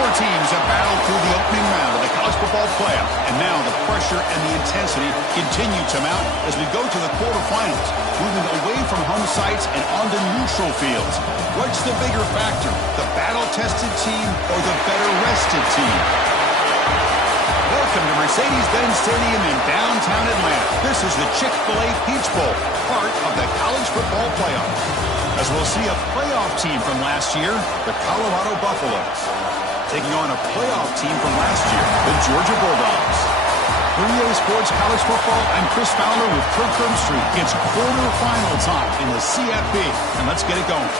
Four teams have battled through the opening round of the college football playoff, and now the pressure and the intensity continue to mount as we go to the quarterfinals, moving away from home sites and onto neutral fields. What's the bigger factor, the battle-tested team or the better-rested team? Welcome to Mercedes-Benz Stadium in downtown Atlanta. This is the Chick-fil-A Peach Bowl, part of the college football playoff. As we'll see a playoff team from last year, the Colorado Buffaloes, taking on a playoff team from last year, the Georgia Bulldogs. For EA Sports College Football, I'm Chris Fowler with Kirk Herbstreit. It's quarterfinal time in the CFP, and let's get it going.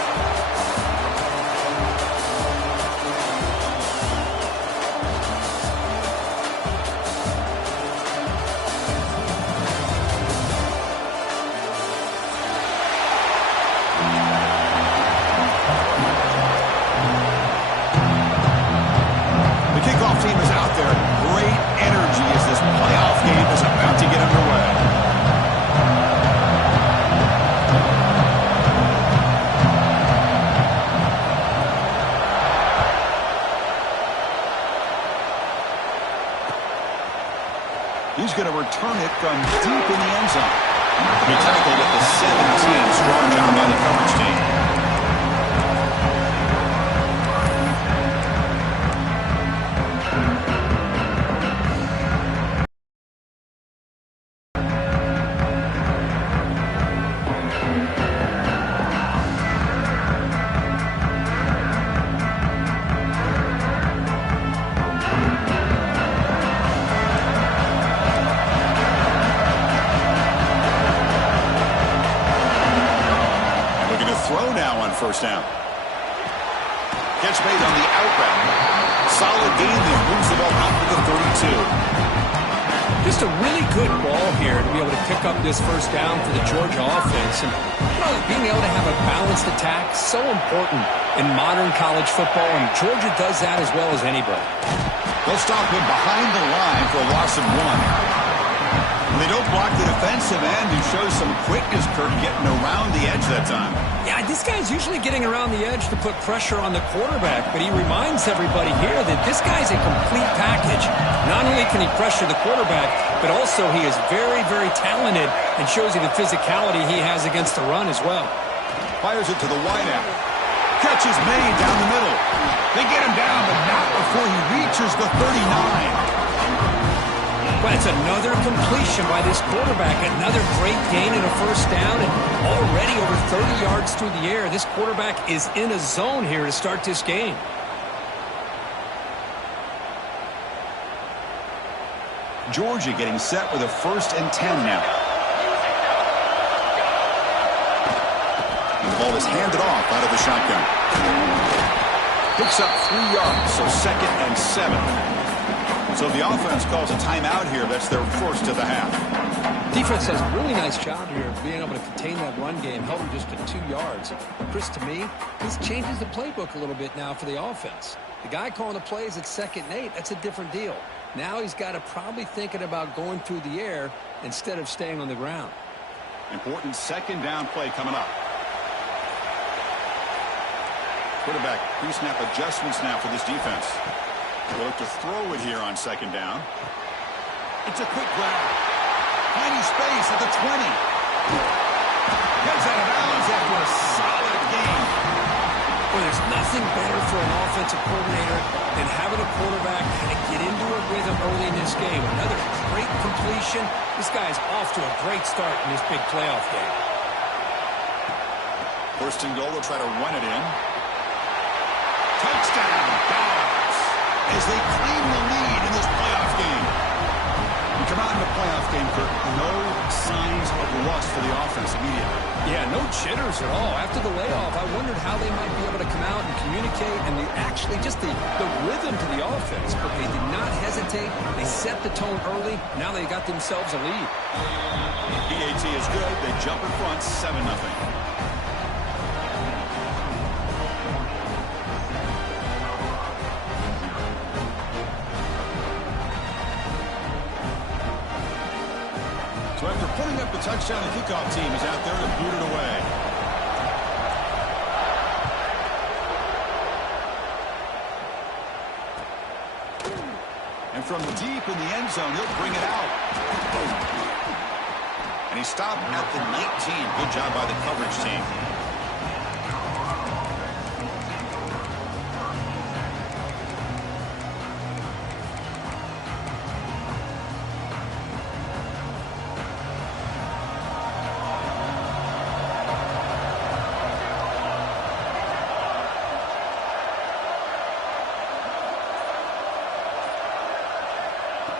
Team is out there. Great energy as this playoff game is about to get underway. He's going to return it from deep in the end zone. He tackled at the 17. Strong job by the coverage team. First down. Catch made on the out route. Solid gain there. Moves the ball out to the 32. Just a really good ball here to be able to pick up this first down for the Georgia offense. And being able to have a balanced attack, so important in modern college football, and Georgia does that as well as anybody. They'll stop him behind the line for a loss of 1. They don't block the defensive end, who shows some quickness, Kirk, getting around the edge that time. Yeah, this guy's usually getting around the edge to put pressure on the quarterback, but he reminds everybody here that this guy's a complete package. Not only can he pressure the quarterback, but also he is very, very talented and shows you the physicality he has against the run as well. Fires it to the wideout. Catch is made down the middle. They get him down, but not before he reaches the 39. But it's another completion by this quarterback. Another great gain in a first down, and already over 30 yards through the air. This quarterback is in a zone here to start this game. Georgia getting set with a 1st and 10 now. The ball is handed off out of the shotgun. Picks up 3 yards, so 2nd and 7. So the offense calls a timeout here. That's their first of the half. Defense does a really nice job here of being able to contain that run game, held him just to 2 yards. Chris, to me, this changes the playbook a little bit now for the offense. The guy calling the plays at 2nd and 8, that's a different deal. Now he's got to probably thinking about going through the air instead of staying on the ground. Important 2nd down play coming up. Quarterback pre-snap adjustments now for this defense. They'll look to throw it here on 2nd down. It's a quick grab. Tiny space at the 20. Gets out of bounds after a solid gain. Well, there's nothing better for an offensive coordinator than having a quarterback kind of get into a rhythm early in this game. Another great completion. This guy is off to a great start in this big playoff game. 1st and goal, they'll try to run it in. Touchdown, Dogs, as they claim the lead in this playoff game. We come out in the playoff game, Kirk, no signs of rust for the offense immediately. Yeah, no jitters at all. After the layoff, I wondered how they might be able to come out and communicate, and actually just the rhythm to the offense. But they did not hesitate. They set the tone early. Now they got themselves a lead. PAT is good. They jump in front, 7-0. So after putting up the touchdown, the kickoff team is out there to boot it away. from deep in the end zone. He'll bring it out. And he stopped at the 19. Good job by the coverage team.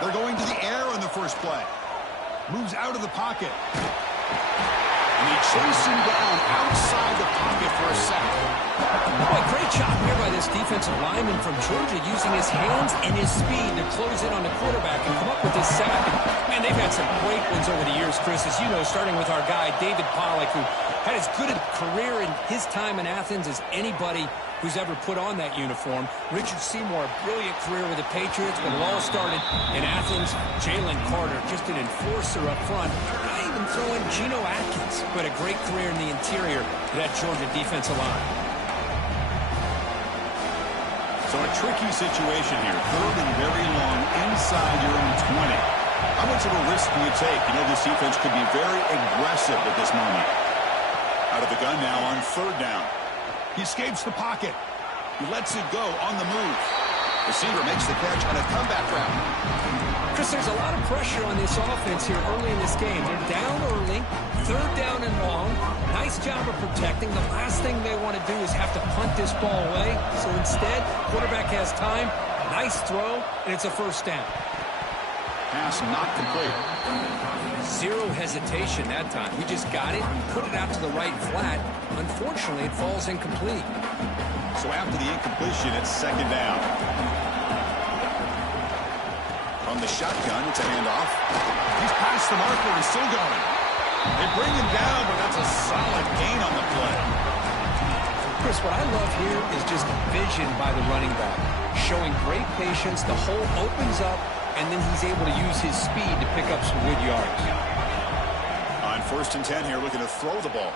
They're going to the air on the first play. Moves out of the pocket. And they chase him down outside the pocket for a sack. Boy, great job here by this defensive lineman from Georgia, using his hands and his speed to close in on the quarterback and come up with this sack. Man, they've had some great ones over the years, Chris, as you know, starting with our guy, David Pollock, who had as good a career in his time in Athens as anybody who's ever put on that uniform. Richard Seymour, a brilliant career with the Patriots, but it all started in Athens. Jalen Carter, just an enforcer up front. I even throw in Geno Atkins, who had a great career in the interior of that Georgia defensive line. So a tricky situation here. Third and very long inside your own 20. How much of a risk do you take? You know, this defense could be very aggressive at this moment. Out of the gun now on third down. He escapes the pocket. He lets it go on the move. Receiver makes the catch on a comeback route. Chris, there's a lot of pressure on this offense here early in this game. They're down early, third down and long. Nice job of protecting. The last thing they want to do is have to punt this ball away. So instead, quarterback has time. Nice throw, and it's a first down. Pass not complete. Zero hesitation that time. We just got it and put it out to the right flat. Unfortunately, it falls incomplete. So after the incompletion, it's second down. From the shotgun, it's a handoff. He's past the marker and still going. They bring him down, but that's a solid gain on the play. Chris, what I love here is just vision by the running back. Showing great patience. The hole opens up, and then he's able to use his speed to pick up some good yards. On first and 10 here, looking to throw the ball.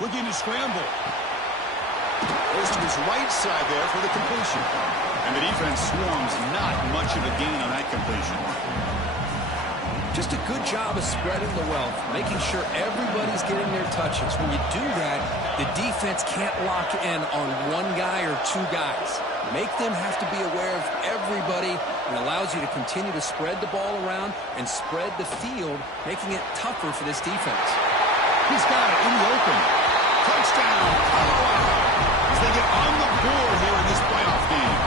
Looking to scramble. Goes to his right side there for the completion. And the defense swarms, not much of a gain on that completion. Just a good job of spreading the wealth, making sure everybody's getting their touches. When you do that, the defense can't lock in on one guy or two guys. Make them have to be aware of everybody, and allows you to continue to spread the ball around and spread the field, making it tougher for this defense. He's got it in the open. Touchdown, Colorado, as they get on the board here in this playoff game.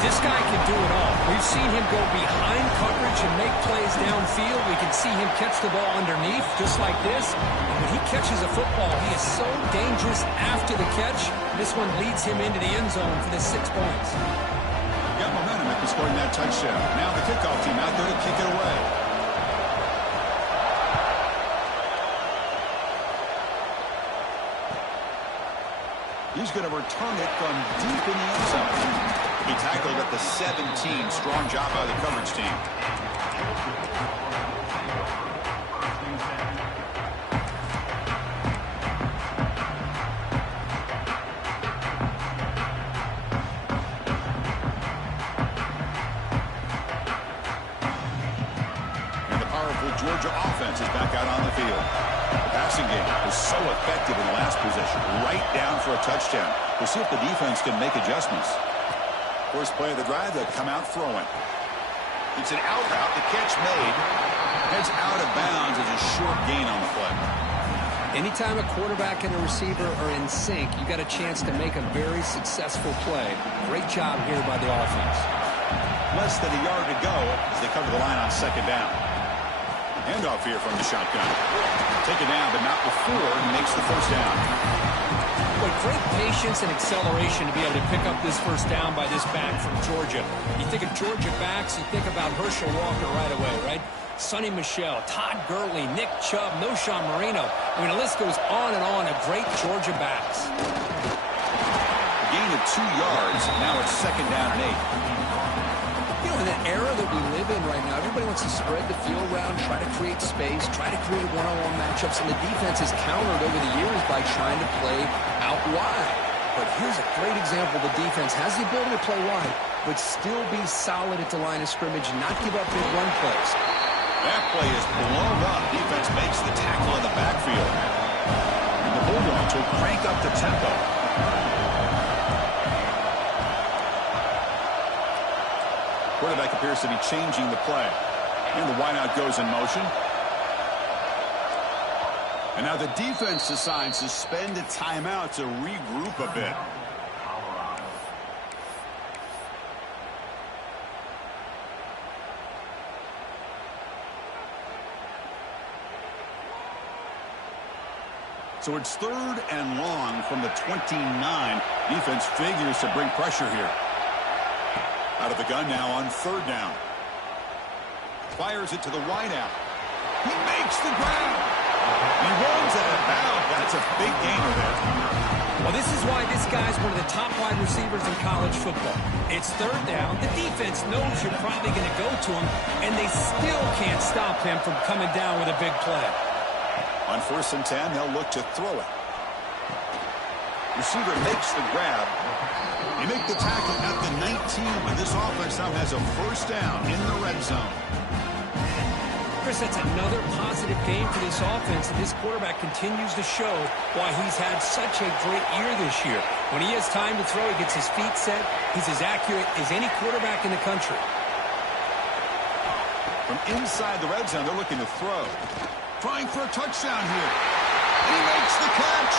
This guy can do it all. We've seen him go behind coverage and make plays downfield. We can see him catch the ball underneath, just like this. And when he catches a football, he is so dangerous after the catch. This one leads him into the end zone for the 6 points. Got momentum after scoring that touchdown. Now the kickoff team out there to kick it away. He's going to return it from deep in the end zone. He tackled at the 17. Strong job by the coverage team. And the powerful Georgia offense is back out on the field. The passing game was so effective in the last possession. Right down for a touchdown. We'll see if the defense can make adjustments. First play of the drive, they'll come out throwing. It's an out route. The catch made. Heads out of bounds as a short gain on the play. Anytime a quarterback and a receiver are in sync, you got a chance to make a very successful play. Great job here by the offense. Less than a yard to go as they cover the line on second down. Handoff here from the shotgun. Take it down, but not before he makes the first down. Boy, great patience and acceleration to be able to pick up this first down by this back from Georgia. You think of Georgia backs, you think about Herschel Walker right away, right? Sonny Michel, Todd Gurley, Nick Chubb, Noshawn Marino. I mean, the list goes on and on of great Georgia backs. A gain of 2 yards. Now it's second down and 8. You know, in the era that we live in right now, everybody wants to spread the field around, try to create space, try to create one-on-one matchups, and the defense has countered over the years by trying to play out wide. But here's a great example. The defense has the ability to play wide, but still be solid at the line of scrimmage and not give up big run plays. That play is blown up. Defense makes the tackle in the backfield. And the Bulldogs will crank up the tempo. Quarterback appears to be changing the play. And the wideout goes in motion. And now the defense decides to spend a timeout to regroup a bit. So it's 3rd and long from the 29. Defense figures to bring pressure here. Out of the gun now on 3rd down. Fires it to the wideout. He makes the grab. He runs out of bounds. That's a big gainer there. Well, this is why this guy's one of the top wide receivers in college football. It's 3rd down. The defense knows you're probably going to go to him, and they still can't stop him from coming down with a big play. On 1st and 10, they'll look to throw it. Receiver makes the grab. They make the tackle at the 19, but this offense now has a 1st down in the red zone. Chris, that's another positive game for this offense, and this quarterback continues to show why he's had such a great year this year. When he has time to throw, he gets his feet set. He's as accurate as any quarterback in the country. From inside the red zone, they're looking to throw. Trying for a touchdown here. He makes the catch.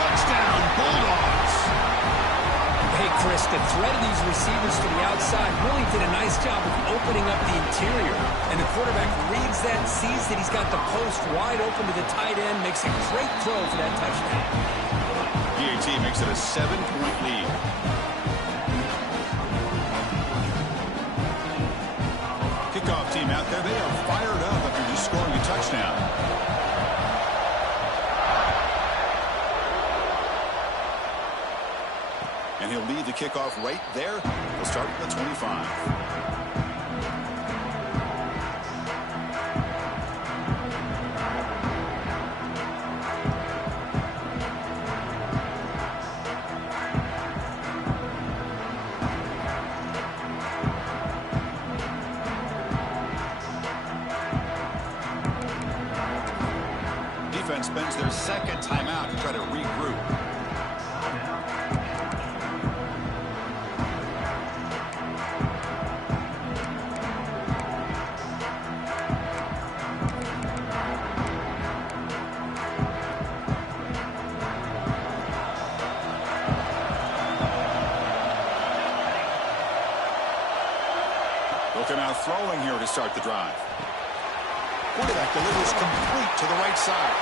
Touchdown, Bulldogs. Hey, Chris, the threat of these receivers to the outside really did a nice job of opening up the interior. And the quarterback reads that, sees that he's got the post wide open to the tight end, makes a great throw for that touchdown. PAT makes it a 7-point lead. Kickoff team out there. They are fired up after just scoring a touchdown. And he'll lead the kickoff right there. We'll start at the 25. Defense spends their 2nd timeout to try to regroup. Looking out throwing here to start the drive. Quarterback delivers complete to the right side.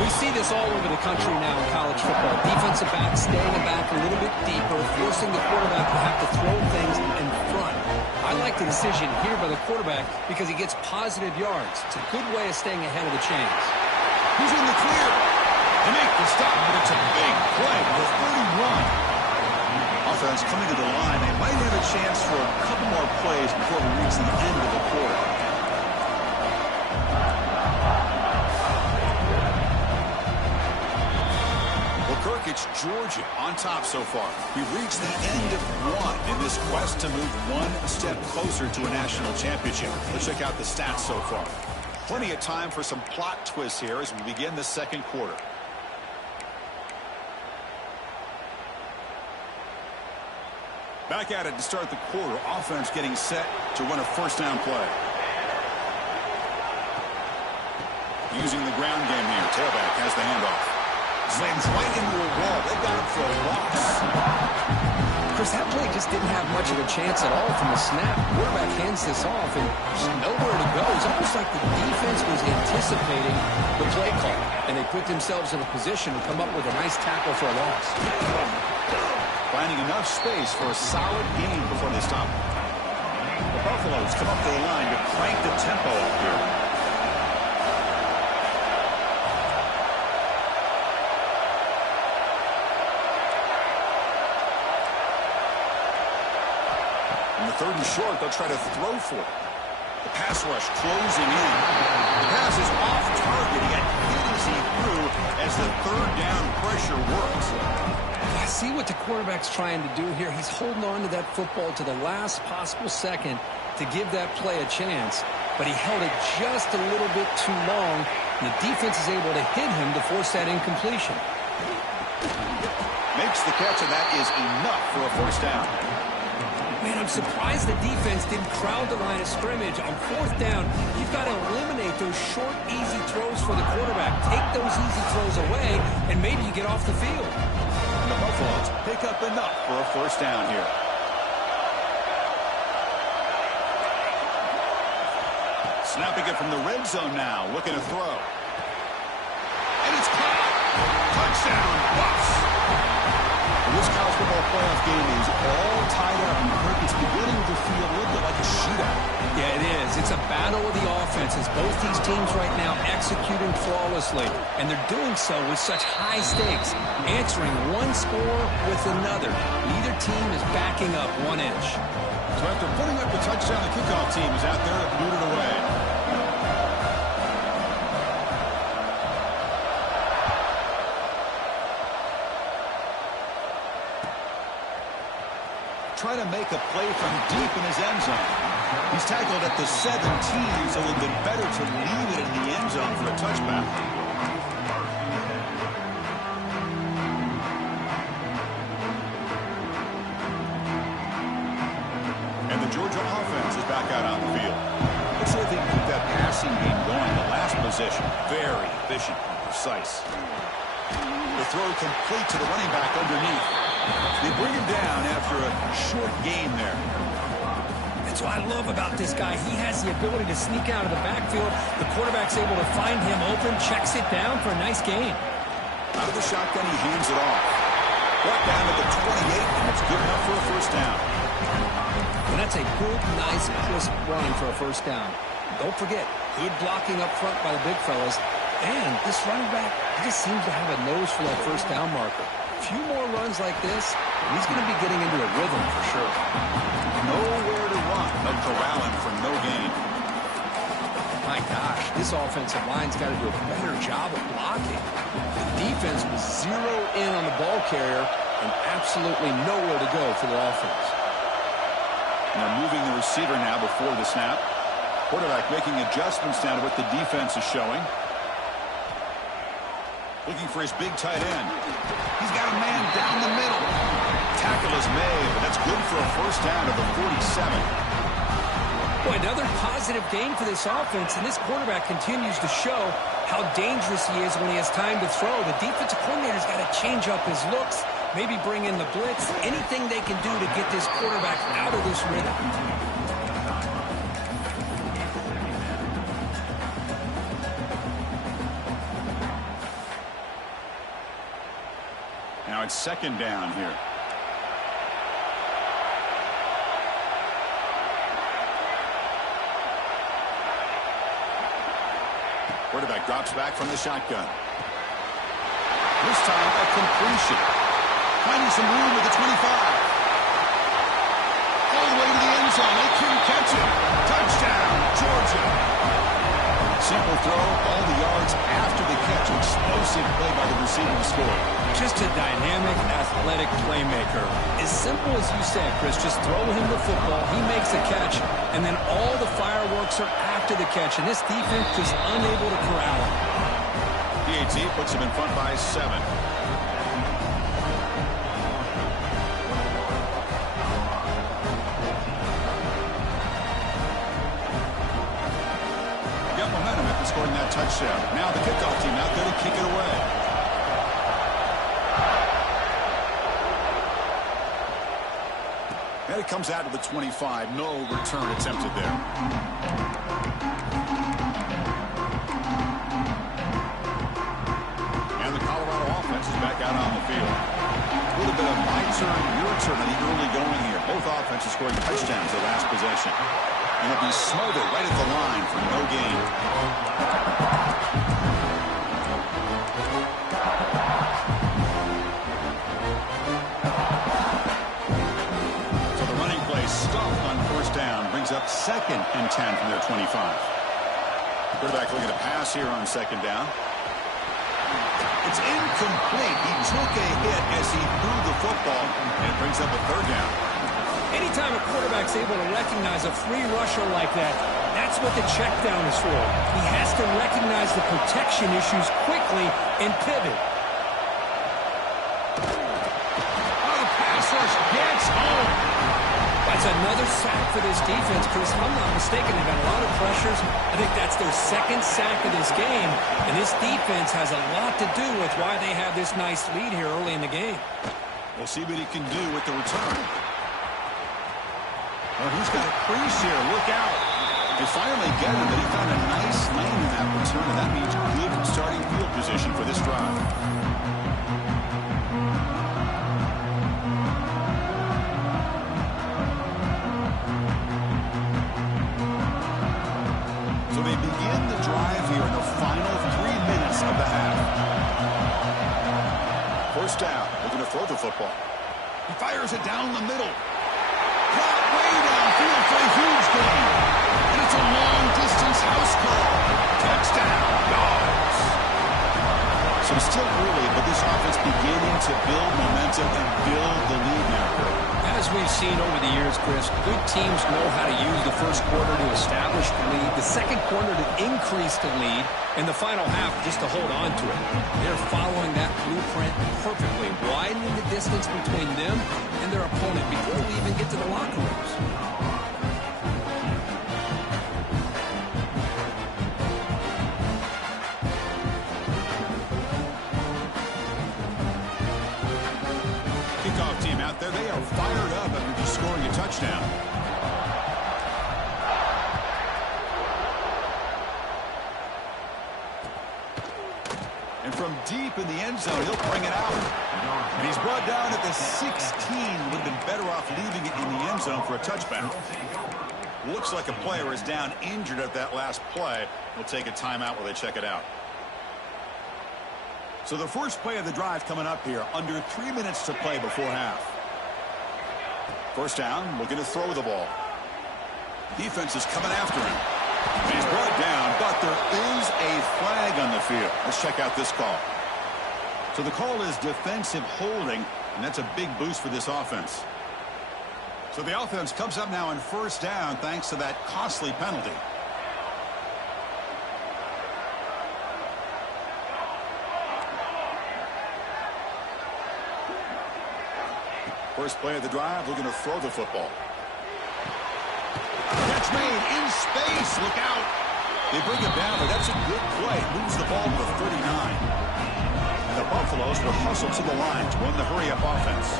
We see this all over the country now in college football. Defensive backs staying back a little bit deeper, forcing the quarterback to have to throw things in front. I like the decision here by the quarterback because he gets positive yards. It's a good way of staying ahead of the chains. He's in the clear. They make the stop, but it's a big play for 31. Offense coming to the line. They might have a chance for a couple more plays before we reach the end of the quarter. It's Georgia on top so far. We've reached the end of 1 in this quest to move 1 step closer to a national championship. Let's check out the stats so far. Plenty of time for some plot twists here as we begin the 2nd quarter. Back at it to start the quarter. Offense getting set to run a 1st down play. Using the ground game here. Tailback has the handoff. Slams right into a wall. They got him for a loss. Chris, that play just didn't have much of a chance at all from the snap. Quarterback hands this off, and there's nowhere to go. It's almost like the defense was anticipating the play call, and they put themselves in a position to come up with a nice tackle for a loss. Finding enough space for a solid gain before they stop. The Buffaloes come up to the line to crank the tempo up here. In the 3rd and short, they'll try to throw for it. The pass rush closing in. The pass is off target. He got hit as he threw as the 3rd down pressure works. I see what the quarterback's trying to do here. He's holding on to that football to the last possible second to give that play a chance, but he held it just a little bit too long, and the defense is able to hit him to force that incompletion. Makes the catch, and that is enough for a first down. Man, I'm surprised the defense didn't crowd the line of scrimmage. On fourth down, you've got to eliminate those short, easy throws for the quarterback. Take those easy throws away, and maybe you get off the field. And the Buffaloes pick up enough for a first down here. Snapping it from the red zone now, looking to throw. And it's caught. Touchdown, Buffs. This college football playoff game is all tied up. It's beginning to feel a little bit like a shootout. Yeah, it is. It's a battle of the offenses. Both these teams right now executing flawlessly, and they're doing so with such high stakes, answering one score with another. Neither team is backing up 1 inch. So after putting up the touchdown, the kickoff team is out there to boot it away. Trying to make a play from deep in his end zone. He's tackled at the 17, so it would have been better to leave it in the end zone for a touchback. And the Georgia offense is back out on the field. Let's see if they can keep that passing game going. The last possession, very efficient and precise. The throw complete to the running back underneath. They bring him down after a short gain there. That's what I love about this guy. He has the ability to sneak out of the backfield. The quarterback's able to find him open, checks it down for a nice gain. Out of the shotgun, he hands it off. Brought down at the 28, and it's good enough for a first down. And that's a good, nice, crisp run for a first down. Don't forget, good blocking up front by the big fellas. And this running back, he just seems to have a nose for that first down marker. A few more runs like this, and he's going to be getting into a rhythm for sure. Nowhere to run. No corralling for no gain. My gosh, this offensive line's got to do a better job of blocking. The defense was zero in on the ball carrier and absolutely nowhere to go for the offense. And they're moving the receiver now before the snap. Quarterback making adjustments now to what the defense is showing. Looking for his big tight end. He's got a man down the middle. Tackle is made, but that's good for a first down to the 47. Boy, another positive gain for this offense, and this quarterback continues to show how dangerous he is when he has time to throw. The defensive coordinator's got to change up his looks, maybe bring in the blitz, anything they can do to get this quarterback out of this rhythm. Now it's second down here. Quarterback drops back from the shotgun. This time a completion. Finding some room at the 25. All the way to the end zone. They couldn't catch it. Touchdown, Georgia. Simple throw, all the yards after the catch. Explosive play by the receiver to score. Just a dynamic, athletic playmaker. As simple as you said, Chris, just throw him the football, he makes a catch, and then all the fireworks are after the catch, and this defense just unable to corral him. PAT puts him in front by 7. Got momentum after scoring that touchdown. Now the kickoff team out there to kick it away. And it comes out to the 25. No return attempted there. And the Colorado offense is back out on the field. A little bit of my turn, your turn in the early going here. Both offenses scoring touchdowns the last possession. And it'll be smothered right at the line for no gain. Stuffed on first down, brings up 2nd and 10 from their 25. Quarterback looking to pass here on 2nd down. It's incomplete. He took a hit as he threw the football, and it brings up a third down. Anytime a quarterback's able to recognize a free rusher like that, that's what the check down is for. He has to recognize the protection issues quickly and pivot. Oh, the pass rush gets home. That's another sack for this defense, Chris. If I'm not mistaken, they've got a lot of pressures. I think that's their second sack of this game. And this defense has a lot to do with why they have this nice lead here early in the game. We'll see what he can do with the return. Oh, he's got a crease here. Look out. They finally get him, but he found a nice lane in that return, and that means good starting field position for this drive. So they begin the drive here in the final 3 minutes of the half. First down. They're going to throw the football. He fires it down the middle. Caught way downfield for a huge gain. And it's a long-distance house call. Touchdown, Dogs. So still early, but this offense beginning to build momentum and build the lead now. As we've seen over the years, Chris, good teams know how to use the first quarter to establish the lead, the second quarter to increase the lead, and the final half just to hold on to it. They're following that blueprint perfectly, widening the distance between them and their opponent before we even get to the locker rooms. Kickoff team out there, they are fired up after just scoring a touchdown. And from deep in the end zone, he'll bring it out. And he's brought down at the 16. Would have been better off leaving it in the end zone for a touchback. Looks like a player is down injured at that last play. We'll take a timeout while they check it out. So the first play of the drive coming up here, under 3 minutes to play before half. First down, looking to throw the ball. Defense is coming after him. And he's brought down, but there is a flag on the field. Let's check out this call. So the call is defensive holding, and that's a big boost for this offense. So the offense comes up now on first down thanks to that costly penalty. First play of the drive, looking to throw the football. Catch made in space. Look out. They bring it down, but that's a good play. Moves the ball to the 39. And the Buffaloes will hustle to the line to run the hurry-up offense.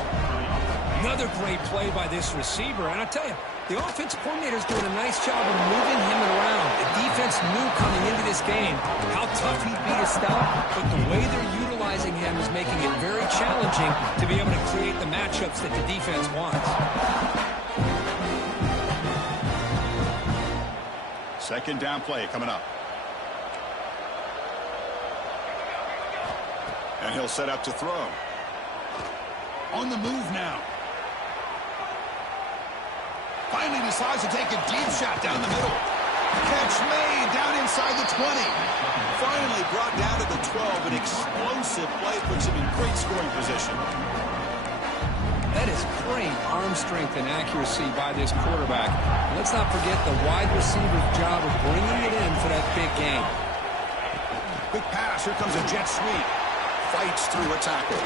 Another great play by this receiver. And I tell you, the offense coordinator's doing a nice job of moving him around. The defense knew coming into this game how tough he'd be to stop, but the way they're utilizing him is making it very challenging to be able to create the matchups that the defense wants. Second down play coming up. And he'll set up to throw. On the move now. Finally decides to take a deep shot down the middle. Catch made down inside the 20. Finally brought down to the 12. An explosive play puts him in great scoring position. That is great arm strength and accuracy by this quarterback. Let's not forget the wide receiver's job of bringing it in for that big game. Quick pass. Here comes a jet sweep. Fights through a tackle.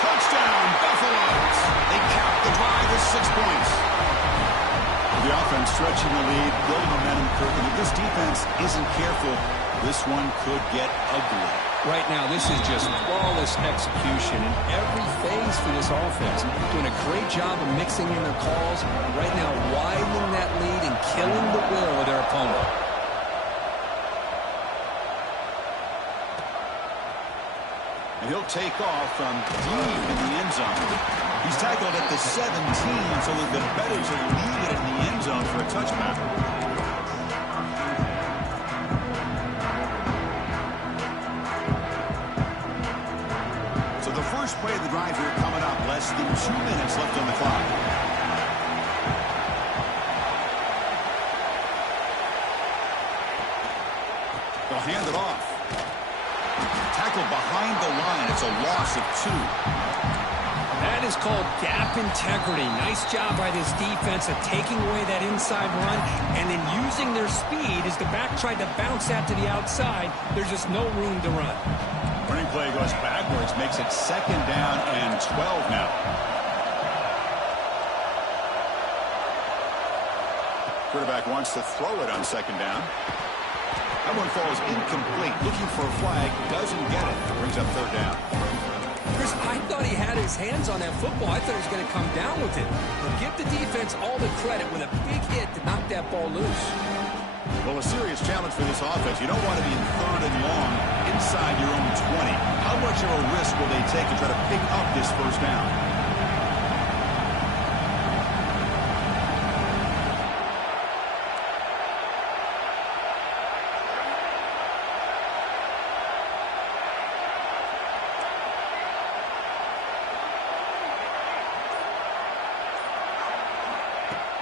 Touchdown, Buffaloes. They cap the drive with 6 points. The offense stretching the lead, building momentum, Kirk. And if this defense isn't careful, this one could get ugly. Right now, this is just flawless execution in every phase for this offense. Doing a great job of mixing in their calls. Right now, widening that lead and killing the will of their opponent. And he'll take off from deep in the end zone. He's tackled at the 17, so it would have been better to leave it in the end zone for a touchback. So the first play of the drive here coming up. Less than 2 minutes left on the clock. They'll hand it off. Tackle behind the line. It's a loss of 2. That is called gap integrity. Nice job by this defense of taking away that inside run and then using their speed as the back tried to bounce that to the outside. There's just no room to run. Running play goes backwards, makes it 2nd down and 12 now. Quarterback wants to throw it on 2nd down. That one falls incomplete. Looking for a flag, doesn't get it. Brings up 3rd down. Chris, I thought he had his hands on that football. I thought he was going to come down with it. But give the defense all the credit with a big hit to knock that ball loose. Well, a serious challenge for this offense. You don't want to be in 3rd and long inside your own 20. How much of a risk will they take to try to pick up this 1st down?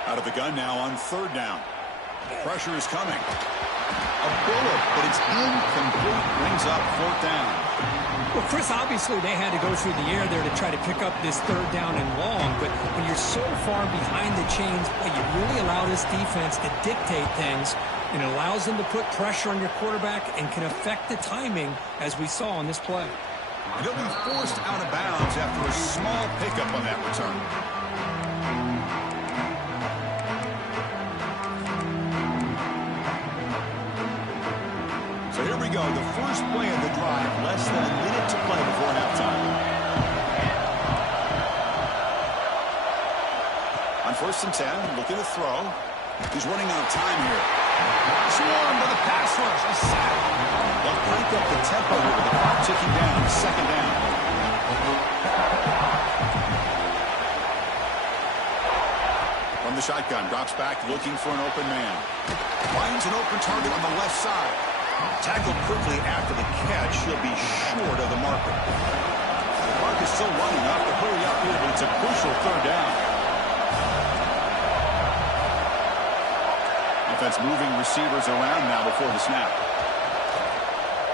Out of the gun now on 3rd down. Pressure is coming. A bullet, but it's incomplete. Brings up 4th down. Well, Chris, obviously they had to go through the air there to try to pick up this 3rd down and long. But when you're so far behind the chains, well, you really allow this defense to dictate things. And it allows them to put pressure on your quarterback and can affect the timing, as we saw on this play. And he'll be forced out of bounds after a small pickup on that return. So here we go, the first play of the drive, less than a minute to play before halftime. On 1st and 10, looking to throw. He's running out of time here. Swarmed by the pass rush, a sack. They'll crank up the tempo here with the clock ticking down, 2nd down. From the shotgun, drops back, looking for an open man. Finds an open target on the left side. Tackled quickly after the catch. He'll be short of the marker. The clock is still running up to hurry up here, but it's a crucial 3rd down. Offense moving receivers around now before the snap.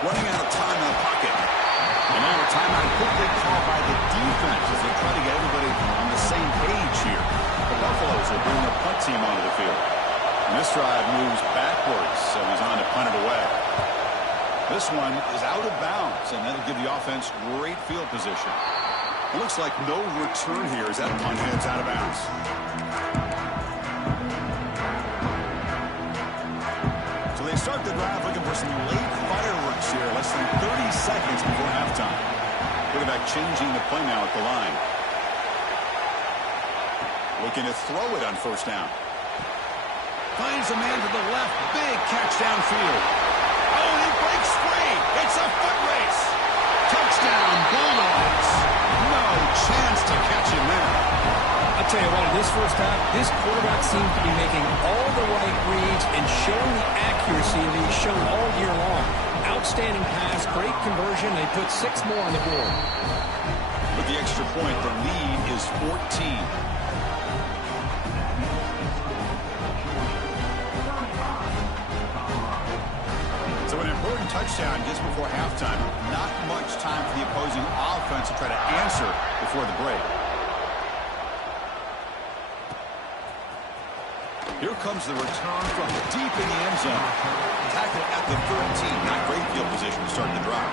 Running out of time in the pocket. And now a timeout quickly called by the defense as they try to get everybody on the same page here. The Buffaloes will bring their punt team onto the field. And this drive moves backwards, so he's on to punt it away. This one is out of bounds, and that'll give the offense great field position. It looks like no return here as that punt heads out of bounds. So they start the drive looking for some late fireworks here, less than 30 seconds before halftime. Quarterback changing the play now at the line. Looking to throw it on 1st down. Finds a man to the left. Big catch downfield. Oh, and he breaks free. It's a foot race. Touchdown, Bulldogs. No chance to catch him there. I'll tell you what, in this first half, this quarterback seems to be making all the right reads and showing the accuracy that he's shown all year long. Outstanding pass, great conversion. They put 6 more on the board. With the extra point, the lead is 14. So an important touchdown just before halftime. Not much time for the opposing offense to try to answer before the break. Here comes the return from deep in the end zone. Tackle at the 13. Not great field position to start the drive.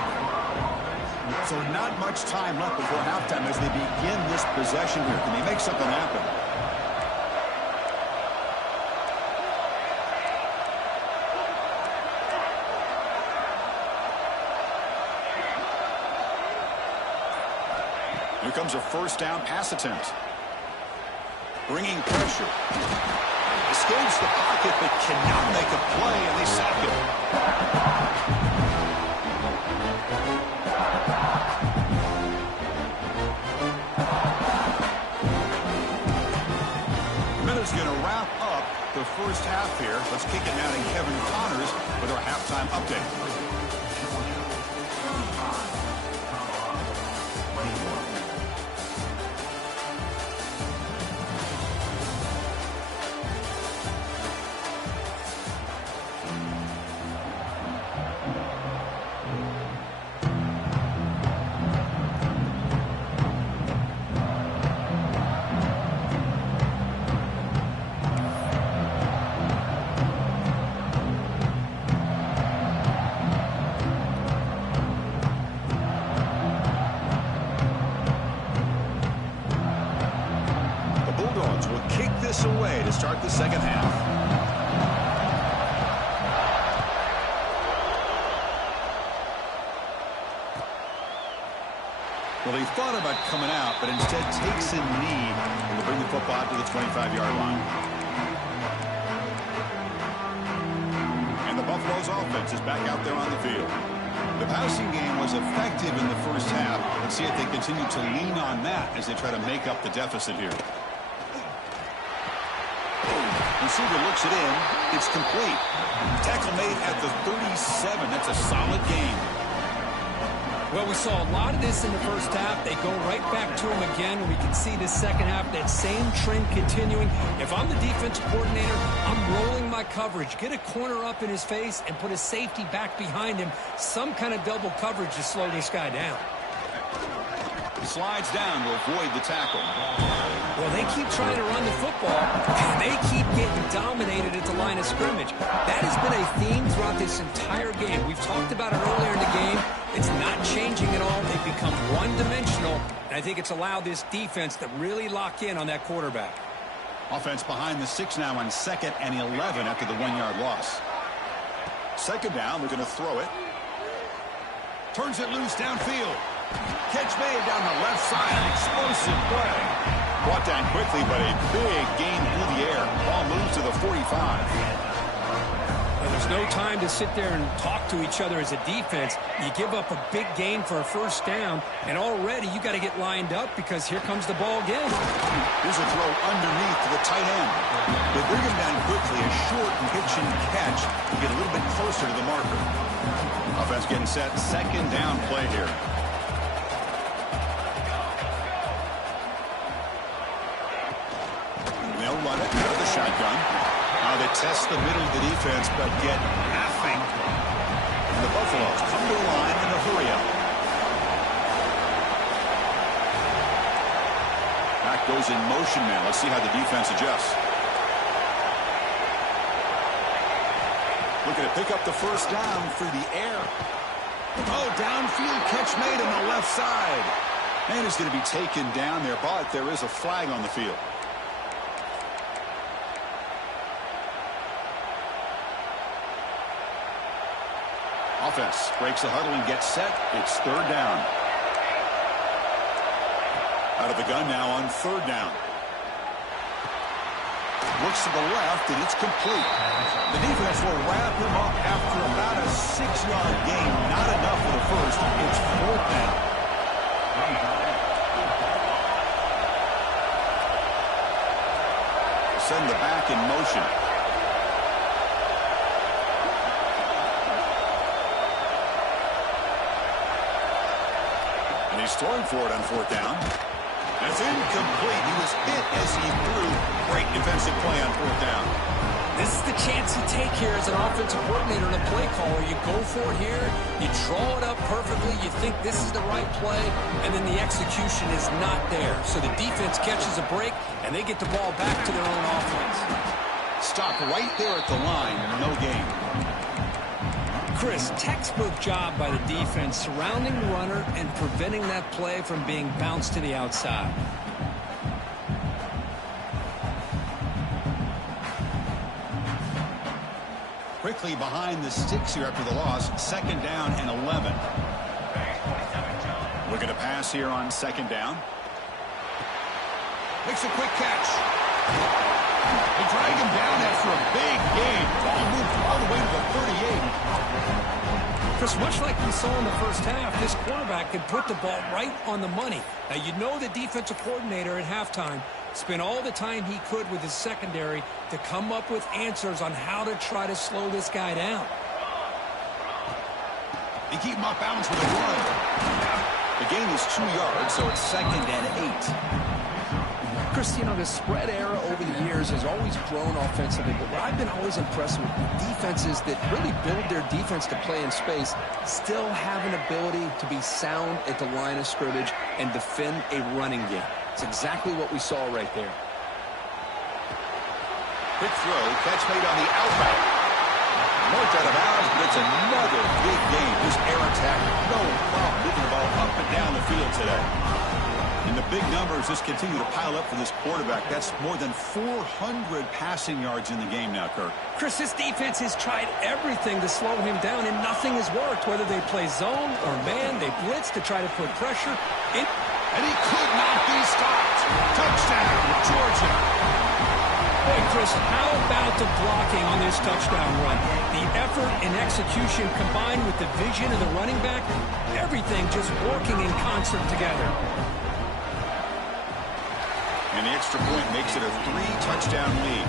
So not much time left before halftime as they begin this possession here. Can they make something happen? Here comes a 1st down pass attempt. Bringing pressure. Escapes the pocket, but cannot make a play, and they sack him. Miller's going to wrap up the first half here. Let's kick it now to Kevin Connors with our halftime update. Well, he thought about coming out, but instead takes a knee and will bring the football out to the 25-yard line. And the Buffalo's offense is back out there on the field. The passing game was effective in the first half. Let's see if they continue to lean on that as they try to make up the deficit here. Receiver looks it in. It's complete. Tackle made at the 37. That's a solid game. Well, we saw a lot of this in the first half. They go right back to him again. We can see the second half, that same trend continuing. If I'm the defensive coordinator, I'm rolling my coverage. Get a corner up in his face and put a safety back behind him. Some kind of double coverage to slow this guy down. Slides down to avoid the tackle. Well, they keep trying to run the football, and they keep getting dominated at the line of scrimmage. That has been a theme throughout this entire game. We've talked about it earlier in the game. It's not changing at all. They've become one-dimensional, and I think it's allowed this defense to really lock in on that quarterback. Offense behind the 6 now on 2nd and 11 after the 1-yard loss. Second down, they're going to throw it. Turns it loose downfield. Catch made down the left side, an explosive play. Brought down quickly, but a big gain through the air. Ball moves to the 45. Well, there's no time to sit there and talk to each other as a defense. You give up a big gain for a first down, and already you got to get lined up because here comes the ball again. Here's a throw underneath to the tight end. They bring him down quickly, a short pitch and catch to get a little bit closer to the marker. Offense getting set, second down play here. They'll run it out of the shotgun. Now they test the middle of the defense, but get nothing. And the Buffaloes come to the line in a hurry-up. Back goes in motion now. Let's see how the defense adjusts. Looking to pick up the first down through the air. Oh, downfield catch made on the left side. And it's going to be taken down there, but there is a flag on the field. Offense breaks the huddle and gets set. It's third down. Out of the gun now on third down. Looks to the left, and it's complete. The defense will wrap him up after about a 6-yard gain. Not enough for the first. It's fourth down. Send the back in motion. And he's throwing for it on fourth down. That's incomplete. He was hit as he threw. Great defensive play on fourth down. This is the chance you take here as an offensive coordinator and a play caller. You go for it here. You draw it up perfectly. You think this is the right play, and then the execution is not there. So the defense catches a break, and they get the ball back to their own offense. Stop right there at the line. No gain. Chris, textbook job by the defense surrounding the runner and preventing that play from being bounced to the outside. Quickly behind the sticks here after the loss. Second down and 11. Looking to pass here on second down. Makes a quick catch. They drag him down after a big gain. Ball moved all the way to the 38. Chris, much like we saw in the first half, this quarterback can put the ball right on the money. Now, you know the defensive coordinator at halftime spent all the time he could with his secondary to come up with answers on how to try to slow this guy down. They keep him off balance with a run. The gain is 2 yards, so it's second and 8. Chris, you know, the spread era over the years has always grown offensively, but what I've been always impressed with defenses that really build their defense to play in space still have an ability to be sound at the line of scrimmage and defend a running game. It's exactly what we saw right there. Quick throw, catch made on the outbound. Marked out of bounds, but it's another big game. This air attack, no problem moving the ball up and down the field today. And the big numbers just continue to pile up for this quarterback. That's more than 400 passing yards in the game now, Kirk. Chris, this defense has tried everything to slow him down, and nothing has worked. Whether they play zone or man, they blitz to try to put pressure in. And he could not be stopped. Touchdown, Georgia. Hey, Chris, how about the blocking on this touchdown run? The effort and execution combined with the vision of the running back, everything just working in concert together. And the extra point makes it a 3-touchdown lead.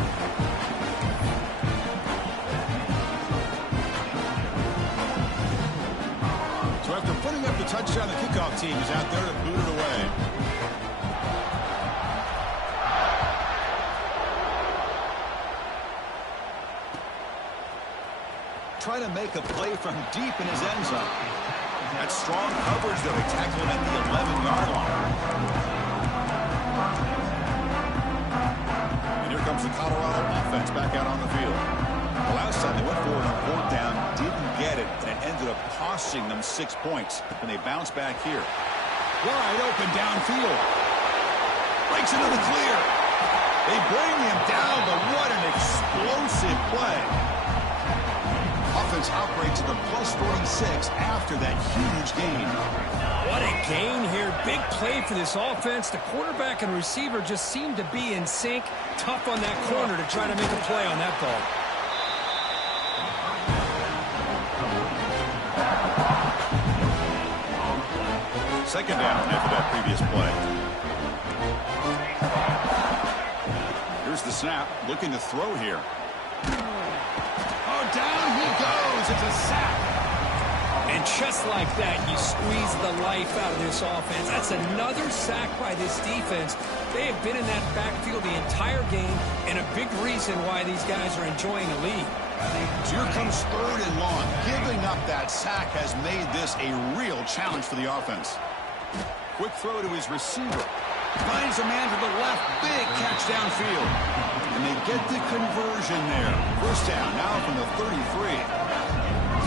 So after putting up the touchdown, the kickoff team is out there to boot it away. Trying to make a play from deep in his end zone. That's strong coverage, though. He tackled at the 11-yard line. And here comes the Colorado offense back out on the field. The last time they went forward on 4th down, didn't get it, and it ended up costing them 6 points. And they bounce back here. Wide open downfield. Breaks into the clear. They bring him down, but what an explosive play. Offense outbreak to the +46 after that huge gain. What a gain here. Big play for this offense. The quarterback and receiver just seem to be in sync. Tough on that corner to try to make a play on that ball. Second down after that previous play. Here's the snap. Looking to throw here. Oh, down he goes. It's a sack. And just like that, you squeeze the life out of this offense. That's another sack by this defense. They have been in that backfield the entire game, and a big reason why these guys are enjoying a lead. So here comes 3rd and long. Giving up that sack has made this a real challenge for the offense. Quick throw to his receiver. Finds a man to the left. Big catch downfield. And they get the conversion there. First down now from the 33.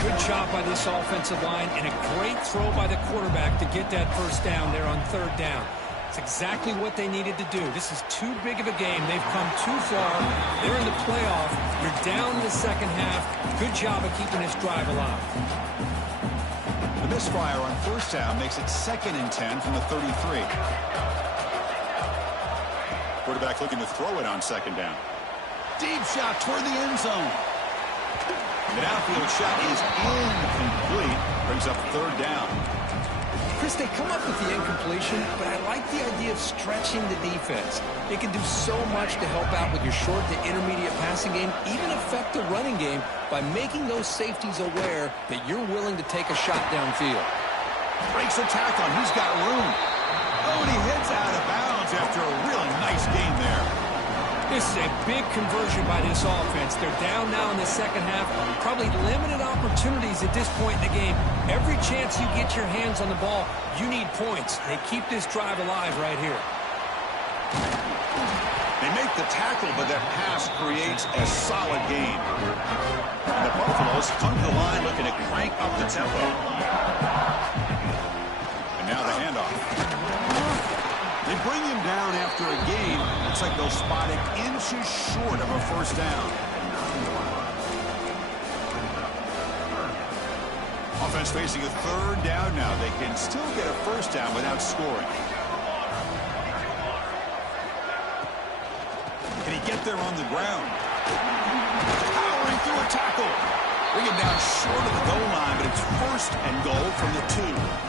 Good job by this offensive line, and a great throw by the quarterback to get that first down there on 3rd down. It's exactly what they needed to do. This is too big of a game. They've come too far. They're in the playoff. You're down in the second half. Good job of keeping this drive alive. The misfire on first down makes it 2nd and 10 from the 33. Quarterback looking to throw it on 2nd down. Deep shot toward the end zone. The downfield shot is incomplete. Brings up 3rd down. Chris, they come up with the incompletion, but I like the idea of stretching the defense. It can do so much to help out with your short to intermediate passing game, even affect the running game by making those safeties aware that you're willing to take a shot downfield. Breaks a tackle. He's got room. Oh, and he hits out of bounds after a really nice gain there. This is a big conversion by this offense. They're down now in the second half. Probably limited opportunities at this point in the game. Every chance you get your hands on the ball, you need points. They keep this drive alive right here. They make the tackle, but that pass creates a solid gain. And the Buffaloes come to the line looking to crank up the tempo. And now the handoff. They bring him down after a gain. Looks like they'll spot it inches short of a first down. Offense facing a 3rd down now. They can still get a first down without scoring. Can he get there on the ground? Powering through a tackle. Bring him down short of the goal line, but it's 1st and goal from the 2.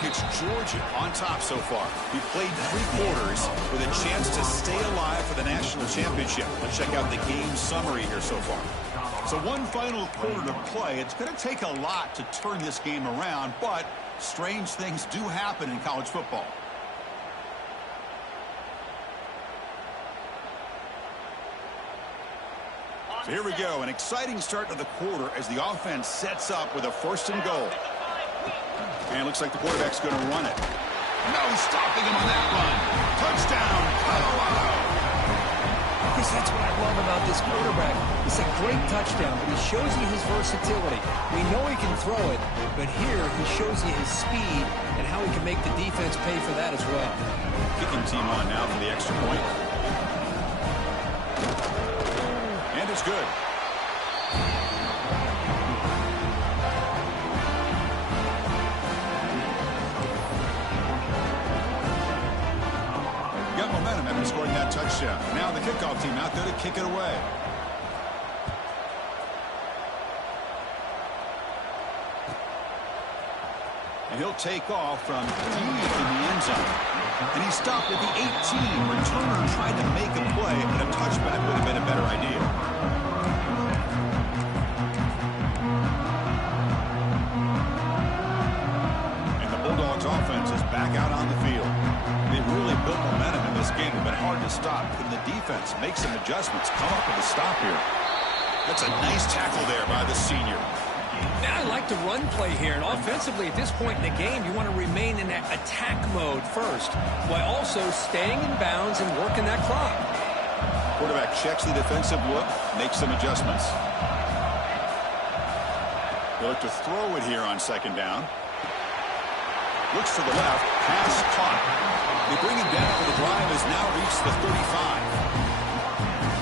It's Georgia on top so far. He played 3 quarters with a chance to stay alive for the national championship. Let's check out the game summary here so far. So one final quarter to play. It's going to take a lot to turn this game around, but strange things do happen in college football. So here we go. An exciting start to the quarter as the offense sets up with a 1st and goal. And it looks like the quarterback's going to run it. No stopping him on that run. Touchdown, Colorado. Chris, that's what I love about this quarterback. It's a great touchdown, but he shows you his versatility. We know he can throw it, but here he shows you his speed and how he can make the defense pay for that as well. Kicking team on now for the extra point. And it's good. Got momentum after scoring that touchdown. Now the kickoff team out there to kick it away. And he'll take off from deep in the end zone. And he stopped at the 18. Returner tried to make a play, but a touchback would have been a better idea. And the Bulldogs offense is back out on the field. They've really built momentum in this game. It's been hard to stop. Can the defense make some adjustments? Come up with a stop here. That's a nice tackle there by the senior. And I like the run play here. And offensively, at this point in the game, you want to remain in that attack mode first, while also staying in bounds and working that clock. Quarterback checks the defensive look, makes some adjustments. He'll look to throw it here on second down. Looks to the left, pass caught. They bring him down, but the drive has now reached the 35.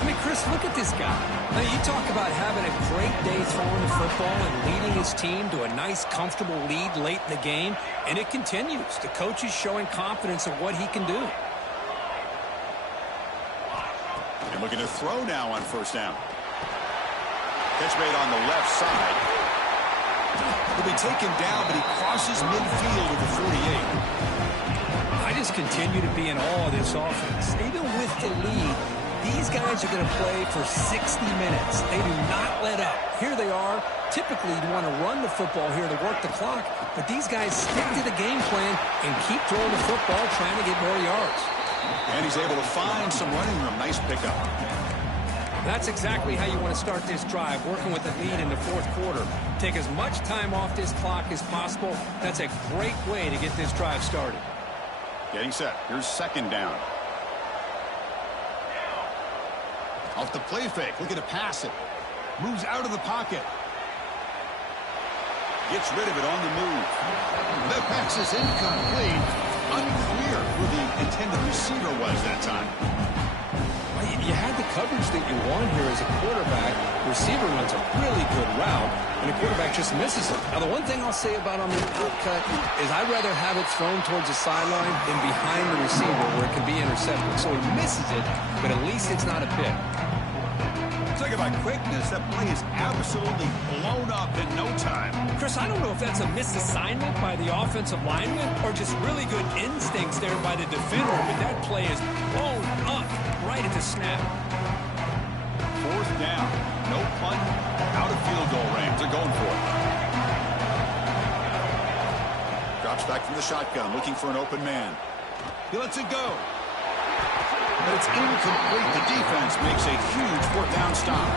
I mean, Chris, look at this guy. Now, you talk about having a great day throwing the football and leading his team to a nice, comfortable lead late in the game, and it continues. The coach is showing confidence in what he can do. And looking to throw now on first down. Catch made on the left side. He'll be taken down, but he crosses midfield at the 48. I just continue to be in awe of this offense. Even with the lead, these guys are going to play for 60 minutes. They do not let up. Here they are. Typically, you want to run the football here to work the clock, but these guys stick to the game plan and keep throwing the football, trying to get more yards. And he's able to find some running room. Nice pickup. That's exactly how you want to start this drive, working with the lead in the fourth quarter. Take as much time off this clock as possible. That's a great way to get this drive started. Getting set. Here's second down. Off the play fake. Looking to pass it. Moves out of the pocket. Gets rid of it on the move. The pass is incomplete. Unclear who the intended receiver was that time. You had the coverage that you want here as a quarterback. Receiver runs a really good route, and the quarterback just misses it. Now, the one thing I'll say about on the outcut is I'd rather have it thrown towards the sideline than behind the receiver where it can be intercepted. So he misses it, but at least it's not a pick. Talk about quickness. That play is absolutely blown up in no time. Chris, I don't know if that's a misassignment by the offensive lineman or just really good instincts there by the defender, but that play is blown up right at the snap. Fourth down. No punt. Out of field goal range. They're going for it. Drops back from the shotgun, looking for an open man. He lets it go. But it's incomplete. The defense makes a huge fourth down stop.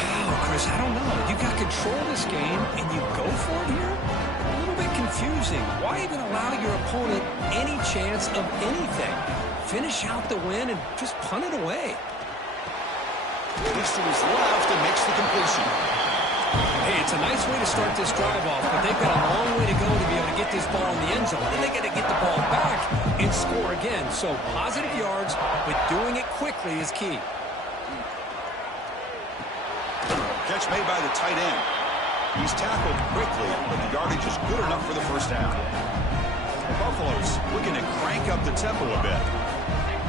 Wow, Chris, I don't know. You got control of this game, and you go for it here? A little bit confusing. Why even allow your opponent any chance of anything? Finish out the win and just punt it away. Looks to his left and makes the completion. Hey, it's a nice way to start this drive off, but they've got a long way to go to be able to get this ball in the end zone. Then they got to get the ball back and score again. So positive yards, but doing it quickly is key. Catch made by the tight end. He's tackled quickly, but the yardage is good enough for the first down. The Buffaloes looking to crank up the tempo a bit.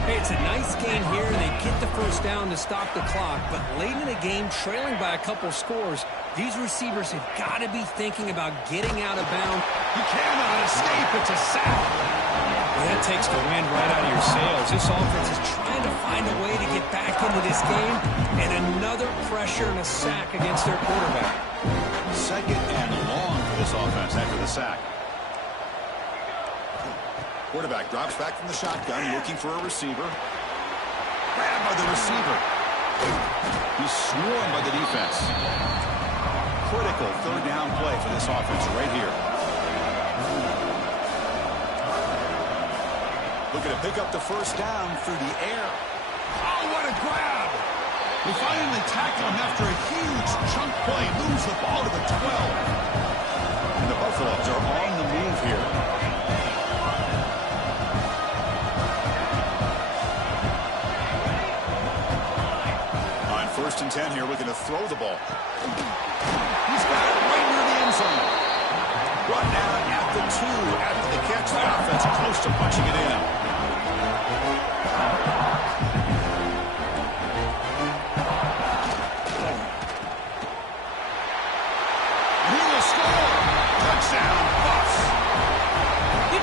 Hey, it's a nice game here. They get the first down to stop the clock, but late in the game, trailing by a couple scores, these receivers have got to be thinking about getting out of bounds. He cannot escape. It's a sack. Well, that takes the wind right out of your sails. This offense is trying to find a way to get back into this game, and another pressure and a sack against their quarterback. Second and long for this offense after the sack. Quarterback drops back from the shotgun, looking for a receiver. Grabbed by the receiver. He's swarmed by the defense. Critical third down play for this offense right here. Looking to pick up the first down through the air. Oh, what a grab. We finally tackle him after a huge chunk play. Moves the ball to the 12. And the Buffaloes are on the move here. On 1st and 10 here, looking to throw the ball. He's got it right near the end zone. Brought down at the 2 after the catch. The offense close to punching it in.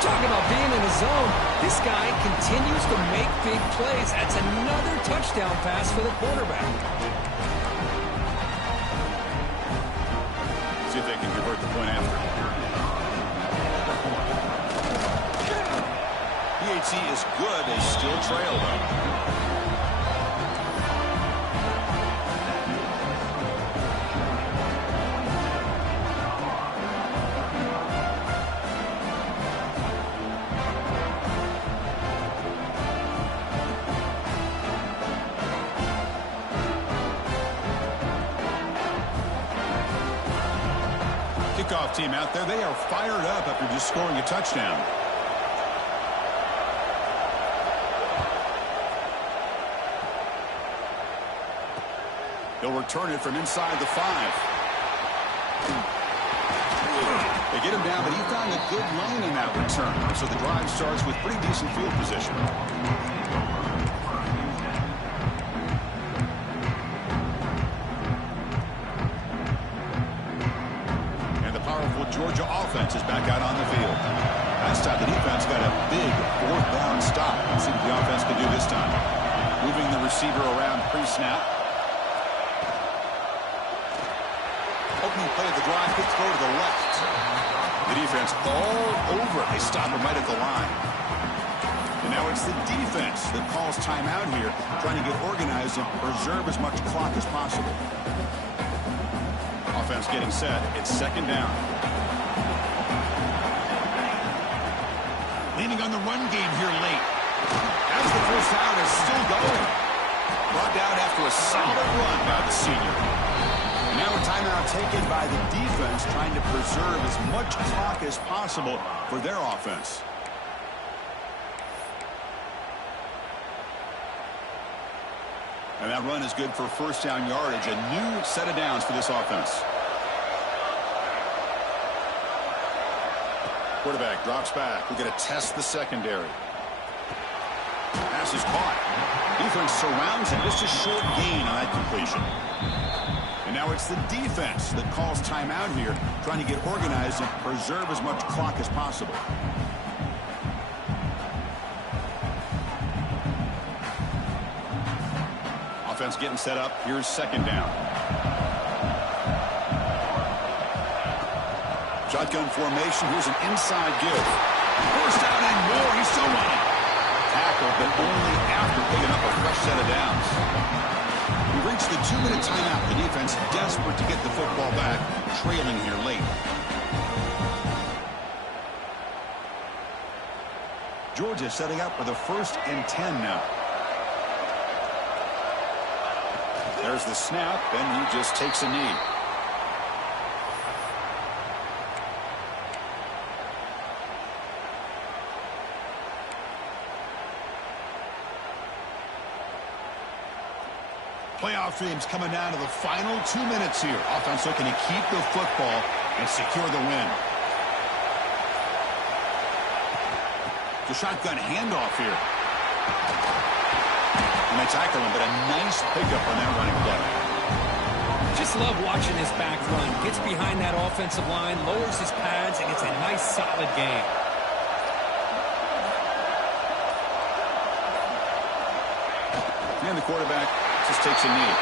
Talk about being in the zone. This guy continues to make big plays. That's another touchdown pass for the quarterback. See if they can convert the point after. PAT is good. They still trail, though. Kickoff team out there. They are fired up after just scoring a touchdown. They'll return it from inside the 5. They get him down, but he found a good lane in that return. So the drive starts with pretty decent field position. Georgia offense is back out on the field. Last time the defense got a big 4th down stop. Let's see what the offense can do this time. Moving the receiver around pre-snap. Opening play of the drive, quick throw to the left. The defense all over it. They stop him right at the line. And now it's the defense that calls timeout here, trying to get organized and preserve as much clock as possible. Offense getting set. It's 2nd down. Leaning on the run game here late. As the 1st down is still going. Brought down after a solid run by the senior. And now a timeout taken by the defense, trying to preserve as much clock as possible for their offense. And that run is good for 1st down yardage. A new set of downs for this offense. Quarterback drops back. We're going to test the secondary. Pass is caught. Defense surrounds him. Just a short gain on that completion. And now it's the defense that calls timeout here, trying to get organized and preserve as much clock as possible. Offense getting set up. Here's 2nd down. Shotgun formation. Here's an inside give. 1st down and more. He's still running. Tackled, but only after picking up a fresh set of downs. We've reached the 2-minute timeout. The defense desperate to get the football back, trailing here late. Georgia setting up for the 1st and 10 now. There's the snap, and he just takes a knee. Playoff dreams coming down to the final 2 minutes here. Offense looking to keep the football and secure the win. The shotgun handoff here. And they tackle him, but a nice pickup on that running play. Just love watching this back run. Gets behind that offensive line, lowers his pads, and gets a nice solid gain. And the quarterback just takes a knee.